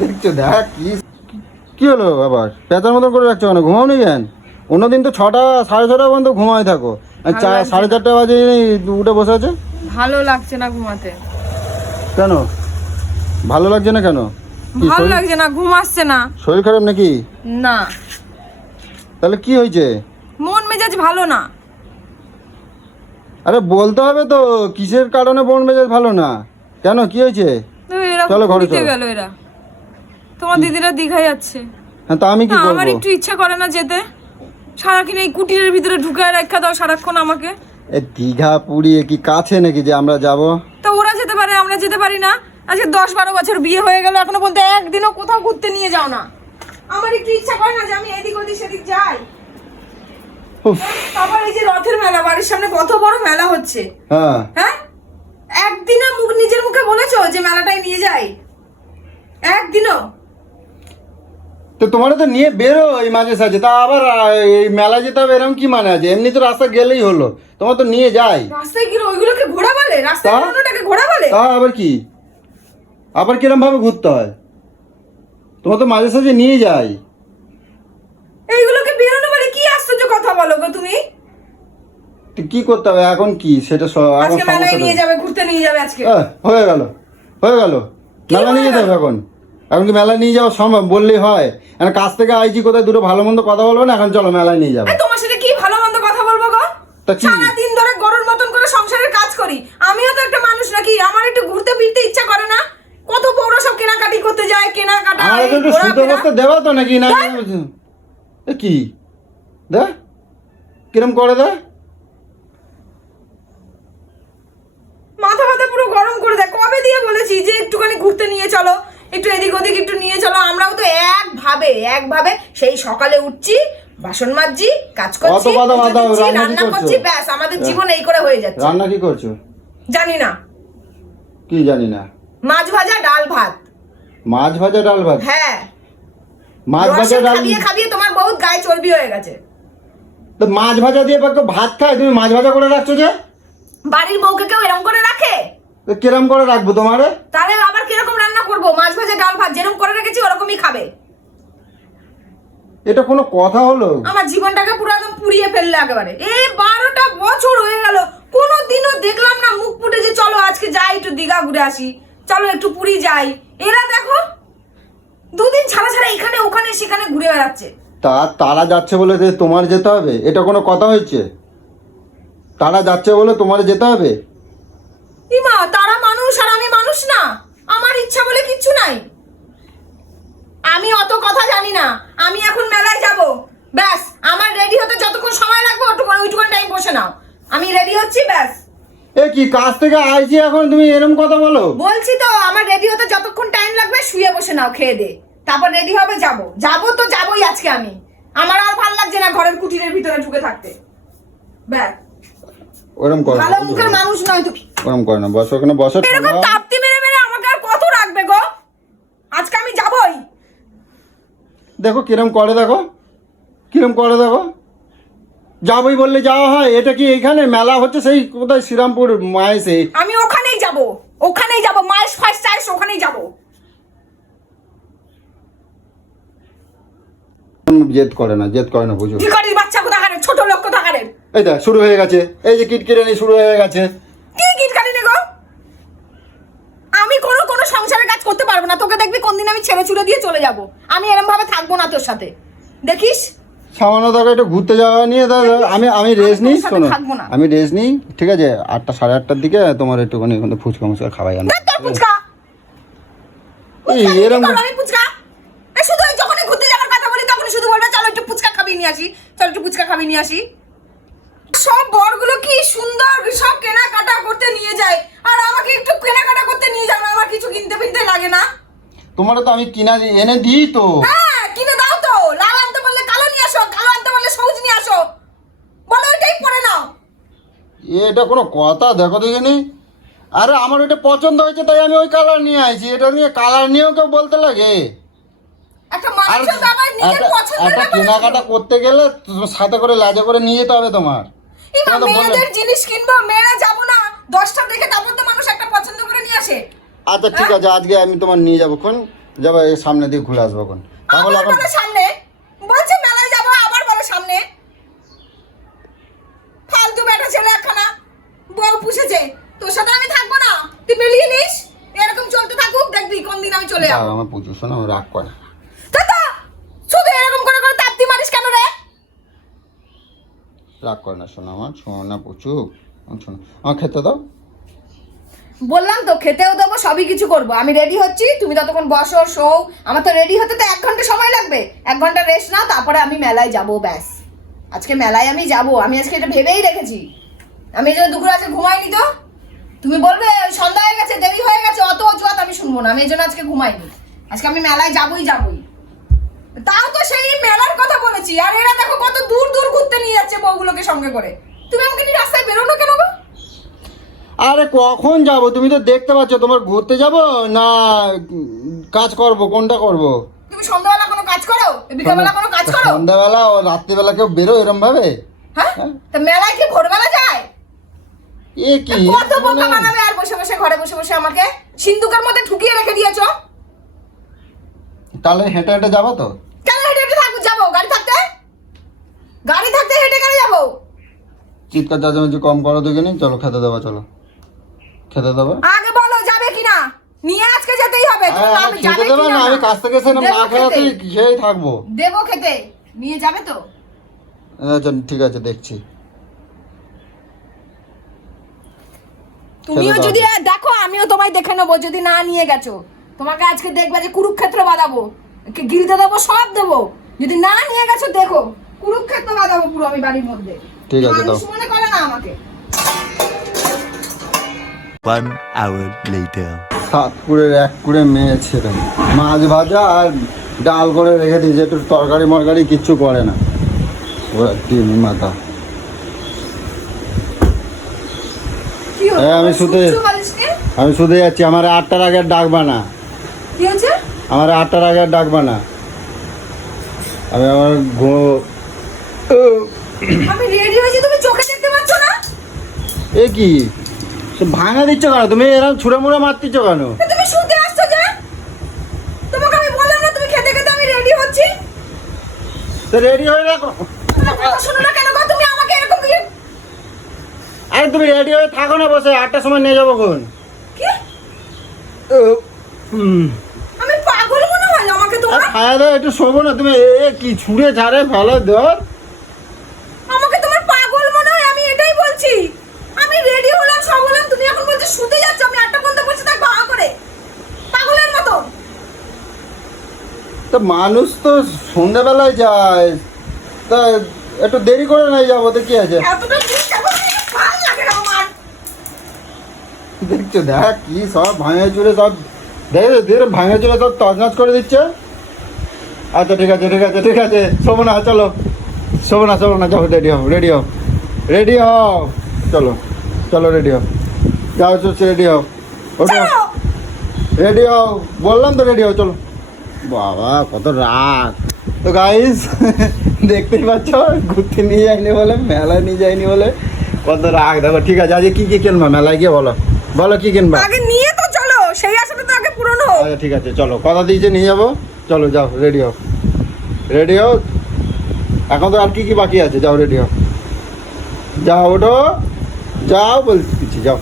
দেখছ দেখ কি কি হলো আবার পেঁচার মতন করে রাখছো কেন? ঘুমাও নি কেন? অন্যদিন তো ছটা সাড়ে ছটা পর্যন্ত ঘুমায় থাকো। সাড়ে চারটে বাজে উঠে বসে আছে? ভালো লাগছে না ঘুমাতে। কেন? ভালো লাগছে না কেন? ভালো লাগছে না ঘুম আসছে না। শরীর খারাপ নাকি? না। তাহলে কি হয়েছে? মন মেজাজ ভালো না। আরে বলতে হবে তো কিসের কারণে বোন মেজাজ ভালো না? কেন কি হয়েছে? চলো ঘরে চলো। গেল এরা। তোমার দিদিরা দীঘায় যাচ্ছে। হ্যাঁ তা আমি কি করব? আমার একটু ইচ্ছা করে না যেতে। সারাক্ষণ এই কুটিরের ভিতরে ঢুকায় রাখা দাও সারাক্ষণ আমাকে। এ দীঘা পুরী কি কাছে নাকি যে আমরা যাব? তো ওরা যেতে পারে আমরা যেতে পারি না। আজকে দশ বারো বছর বিয়ে হয়ে গেল এখনও বলতে একদিনও কোথাও ঘুরতে নিয়ে যাও না। আমার একটু ইচ্ছা করে না যে আমি এদিক ওদিক সেদিক যাই। আবার এই যে রথের মেলা বাড়ির সামনে কত বড় মেলা হচ্ছে। হ্যাঁ। হ্যাঁ? একদিনও মুখ নিজের মুখে বলেছ যে মেলাটায় নিয়ে যাই? একদিনও? তো তোমার তো নিয়ে বেরো এই মাঝে সাঝে। তা আবার এই মেলা যেতে হবে এরকম কি মানে আছে? এমনি তো রাস্তা গেলেই হলো। তোমার তো নিয়ে যাই। রাস্তায় গিয়ে ওইগুলোকে ঘোরা বলে? রাস্তায়? বেরোনোটাকে ঘোরা বলে? তা আবার কি? আবার কিরম ভাবে ঘুরতে হয়? তোমার তো মাঝে সাঝে নিয়ে যাই। এইগুলোকে বেরোনো বলে কি আশ্চর্য কথা বলো গো তুমি তো কি করতে হবে? এখন কি? সেটা আজকে মেলায় নিয়ে যাবে ঘুরতে নিয়ে যাবে আজকে। হয়ে গেল হয়ে গেল। মেলা নিয়ে যাবে এখন। এখন কি মেলায় নিয়ে যাওয়া সম্ভব? বললেই হয়। এখন কাছ থেকে আইছি কোথায় দুটো ভালো মন্দ কথা বলব না? এখন চলো মেলায় নিয়ে যাবে। তোমার সাথে কি ভালো মন্দ কথা বলব গো? তা কি? সারাদিন ধরে গরুর মতন করে সংসারের কাজ করি। আমিও তো একটা মানুষ নাকি। আমার একটু ঘুরতে ফিরতে ইচ্ছা করে না। কত বড় সব কেনাকাটি করতে যায় কেনাকাটা আমার একটু ঘোরাফেরা। বসতে দেওয়া তো নাকি? না কি? দে কিরম করে দে মাথা মাথা পুরো গরম করে দেয় বলেছি যে একটুখানি ঘুরতে নিয়ে চলো একটু এদিক ওদিক একটু নিয়ে চলো। আমরাও তো একভাবে একভাবে সেই সকালে উঠছি বাসন মাজছি কাজ করছি রান্না করছ? ব্যাস আমাদের জীবন এই করে হয়ে যাচ্ছে। রান্না কি করছ? জানি না। কি জানি না? মাছ ভাজা ডাল ভাত। মাছ ভাজা ডাল ভাত? হ্যাঁ। মাছ ভাজা ডাল খাবিয়ে খাবিয়ে তোমার বহুত গায়ে চর্বি হয়ে গেছে। তো মাছ ভাজা দিয়ে পাকে ভাত খায়? তুমি মাছ ভাজা করে রাখছো যে? বাড়ির বউকে কেউ এরকম করে রাখে? কিরম করে রাখব তোমারে? তাহলে আবার কীরকম রান্না করব? মাছ ভাজা ডাল ভাত যেরকম করে রেখেছি ওরকমই খাবে। এটা কোনো কথা হলো? আমার জীবনটাকে পুরো একদম পুড়িয়ে ফেললে একেবারে। এই বারোটা বছর হয়ে গেল কোনো দিনও দেখলাম না মুখ ফুটে যে চলো আজকে যাই একটু দীঘা ঘুরে আসি। চলো একটু পুরী যাই। এরা দেখো দুদিন ছাড়া ছাড়া এখানে ওখানে সেখানে ঘুরে বেড়াচ্ছে। তা তারা যাচ্ছে বলে যে তোমার যেতে হবে? এটা কোনো কথা হয়েছে? তারা যাচ্ছে বলে তোমার যেতে হবে? ইমা তারা মানুষ আর আমি মানুষ না। আমার ইচ্ছা বলে কিচ্ছু নাই। আমি অত কথা জানি না। আমি এখন মেলায় যাব। ব্যাস আমার রেডি হতে যতক্ষণ সময় লাগবে ওটুকু ওইটুকুন টাইম বসে নাও। আমি রেডি হচ্ছি ব্যাস। এ কি কাজ থেকে আইছি এখন? তুমি এরম কথা বলো? বলছি তো আমার রেডি হতে যতক্ষণ টাইম লাগবে শুয়ে বসে নাও খেয়ে দে। তারপর রেডি হবে যাব। যাব তো যাবই আজকে আমি। আমার আর ভালো লাগছে না ঘরের কুটিরের ভিতরে ঢুকে থাকতে। ব্যাস। ওরম করো ভালো মুখের মানুষ নয় তুমি। ওরম করো না বসো ওখানে বসো এরকম ঠান্ডা। তাপ্তি মেরে মেরে আমাকে আর কত রাখবে গো আজকে আমি যাবই দেখো কিরম করে দেখো কিরম করে দেখো। যাবই বললে যাওয়া হয় এটা কি এখানে মেলা হচ্ছে সেই কোথায় শ্রীরামপুর মায়ে সেই আমি ওখানেই যাব ওখানেই যাব মায়ের ফার্স্ট চাইস ওখানেই যাব। জেদ করে না জেদ করে না বুঝো। ভিখারির বাচ্চা কোথাকারের ছোট লোক কোথাকারের এই দেখ শুরু হয়ে গেছে। এই যে কিটকিরানি শুরু হয়ে গেছে। কি কিটকারি নে গো? আমি কোনো কোনো সংসারের কাজ করতে পারব না তোকে দেখবি কোনদিন আমি ছেড়ে ছুড়ে দিয়ে চলে যাব। আমি এরম ভাবে থাকব না তোর সাথে। দেখিস? সামান্য দেখো একটু ঘুরতে যাওয়া নিয়ে দাদা আমি আমি রেস্ট নিই শোনো। আমি রেস্ট নিই ঠিক আছে? আটটা সাড়ে আটটার দিকে তোমার একটুখানি থেকে ফুচকা মুচকা খাওয়াই আমি। পুচকা এই শুধু ওই যখনই ঘুরতে যাওয়ার কথা বলি তখন শুধু বলবে চলো একটু পুচকা খাবি নিয়ে আসি। চলো একটু পুচকা খাবি নিয়ে আসি। সব বরগুলো কি সুন্দর সব কেনাকাটা করতে নিয়ে যায়। আর আমাকে একটু কেনাকাটা করতে নিয়ে যাও না আমার কিছু কিনতে ফিনতে লাগে না তোমার তো আমি কিনা এনে দিই তো। হ্যাঁ কিনে দাও তো। লাল আনতে বললে কালো নিয়ে আসো কালো আনতে বললে সবুজ নিয়ে আসো। বলো ওইটাই পরে নাও। এটা কোনো কথা দেখো দেখিনি? আরে আমার ওইটা পছন্দ হয়েছে তাই আমি ওই কালার নিয়ে আইছি। এটা নিয়ে কালার নিয়েও কেউ বলতে লাগে। আর একটা কেনাকাটা করতে গেলে সাথে করে লাজে করে নিয়ে যেতে হবে তোমার। মেয়েদের জিনিস কিনবো মেয়েরা যাব না। দশটা দেখে তারপর তো মানুষ একটা পছন্দ করে নিয়ে আসে। আচ্ছা ঠিক আছে আজকে আমি তোমার নিয়ে যাব কোন যাব এই সামনে দিয়ে ঘুরে আসব কোন তাহলে এখন সামনে? বলছে মেলায় যাব আবার বলে সামনে? ফালতু বেটা ছেলে একখানা বউ পুষেছে। তোর সাথে আমি থাকব না? তুই মিলিয়ে নিস? এরকম চলতে থাকুক দেখবি কোন দিন আমি চলে যাব। আমার পুজো শোনো আমার রাগ করে দাদা শুধু এরকম করে করে তাপ্তি মারিস কেন রে? রাগ করে না শোনো আমার শোনো না প্রচুর। শোনো আমার খেতে দাও। বললাম তো, খেতেও দেবো, সবই কিছু করব। আমি রেডি হচ্ছি, তুমি ততক্ষণ বসো শো আমার তো রেডি হতে তো এক ঘণ্টা সময় লাগবে। এক ঘণ্টা রেস্ট নাও, তারপরে আমি মেলায় যাব, ব্যাস। আজকে মেলায় আমি যাব। আমি আজকে এটা ভেবেই রেখেছি। আমি এই জন্য দুপুরে আজকে ঘুমাইনি তো। তুমি বলবে, সন্ধ্যা হয়ে গেছে, দেরি হয়ে গেছে, অত অজুহাত আমি শুনব না। আমি এই জন্য আজকে ঘুমাইনি। আজকে আমি মেলায় যাবই যাবই। তাও তো সেই মেলার কথা বলেছি। আর এরা দেখো কত দূর দূর ঘুরতে নিয়ে যাচ্ছে বউগুলোকে সঙ্গে করে তুমি আমাকে নিয়ে রাস্তায় বেরোনো কেন গো আরে কখন যাব? তুমি তো দেখতে পাচ্ছ তোমার ঘুরতে যাব না কাজ করব? কোনটা করব? তুমি সন্ধ্যাবেলা কোনো কাজ করো? বিকালবেলা কোনো কাজ করো? সন্ধ্যাবেলা ও রাত্রিবেলা কেউ বেরো এরম ভাবে হ্যাঁ? তা মেলায় কি ভোরবেলা যায়? এ কি? কত বোকা মানে- বানাবে আর বসে বসে ঘরে বসে বসে আমাকে? সিন্ধুকের মধ্যে ঠুকিয়ে রেখে দিয়েছ? তাহলে হেঁটে হেঁটে যাব তো? কেন হেঁটে হেঁটে থাকব? যাব? গাড়ি থাকতে? গাড়ি থাকতে হেঁটে কেন যাব? চিৎকার চাচামেচি কম করো দেখিনি চলো খেতে দেবো চলো। খেতে দেবো? আগে বলো যাবে কিনা? নিয়ে আজকে যেতেই হবে। তুমি আমি খেতে যাবে দেবে না? আমি কাছ থেকে এসে না খেতে। খেয়েই থাকব। দেবো খেতে। নিয়ে যাবে তো? আচ্ছা ঠিক আছে দেখছি। তুমিও যদি দেখো আমিও তোমায় দেখে নেব যদি না নিয়ে গেছো। তোমাকে আজকে দেখবে যে কুরুক্ষেত্র বাঁধাবো। কে গিলতে দেবো সব দেবো। যদি না নিয়ে গেছো দেখো কুরুক্ষেত্র বাঁধাবো পুরো আমি বাড়ির মধ্যে। ঠিক আছে, দাও। মনে করে না আমাকে। One hour later. সাতপুরের এক কুড়ে মেয়ে ছেলে। মাছ ভাজা আর ডাল করে রেখে দিয়েছে একটু তরকারি মরকারি কিচ্ছু করে না। ওরা ডিমি মাথা হ্যাঁ, আমি শুধু- আমি শুধু যাচ্ছি আমার আটটার আগে ডাকবা না। আমার আটটার আগে ডাকবা না। আমি আমার ঘু আমি রেডি হয়েছি তুমি চোখে দেখতে পাচ্ছ না? এ কি? ভাঙা দিচ্ছ কেন? তুমি এরকম ছুড়ে মুড়ে মারতিচ্ছ কেন তুমি শুতে আসছো যে? তোমাকে আমি বললাম না তুমি খেতে খেতে আমি রেডি হচ্ছি। তো রেডি হয়ে রাখো শোনো না কেন তুমি আমাকে এরকম কি আরে তুমি রেডি হয়ে থাকো না বসে আটটার সময় নিয়ে যাব কোন কি? আমি পাগল মনে হয় আমাকে তোমার খাওয়া দাওয়া একটু শোবো না তুমি এ কি ছুঁড়ে ঝাড়ে ফেলো ধর। আমাকে তোমার পাগল মনে হয় আমি এটাই বলছি। আমি রেডি হলাম তুমি এখন বলছো শুতে যাচ্ছ আমি আটটা পর্যন্ত বসে থাকব হা করে। পাগলের মতো। তো মানুষ তো সন্ধ্যাবেলায় যায়। তা একটু দেরি করে নাই যাব তো কি আছে? এতটা দেখছ দেখ কি সব ভাঙে চুরে সব দেখে ধীরে ভাঙে চুরে সব তছনছ করে দিচ্ছে। আচ্ছা ঠিক আছে ঠিক আছে ঠিক আছে। শোবো না চলো। শোবো না শোবো না যাও রেডি হও রেডি হও। রেডি হও। চলো চলো রেডি হও। যাও চলছে রেডি হও। ওঠো। রেডি হও। বললাম তো রেডি হও চলো। বাবা কত রাগ। তো গাইস দেখতেই পাচ্ছ ঘুরতে নিয়ে যায়নি বলে মেলায় নিয়ে যায়নি বলে কত রাগ। দেখো ঠিক আছে আজকে কি কি কিনবা? মেলায় গিয়ে বলো। বলো কি কিনবা? আগে নিয়ে তো চলো সেই আশাটা তো আগে পূরণ হোক। আচ্ছা ঠিক আছে চলো কথা দিয়েছে নিয়ে যাব। চলো যাও রেডি হও। রেডি হও? এখন তো আর কি কি বাকি আছে? যাও রেডি হও। যাও ওঠো। যাও বলছি যাও।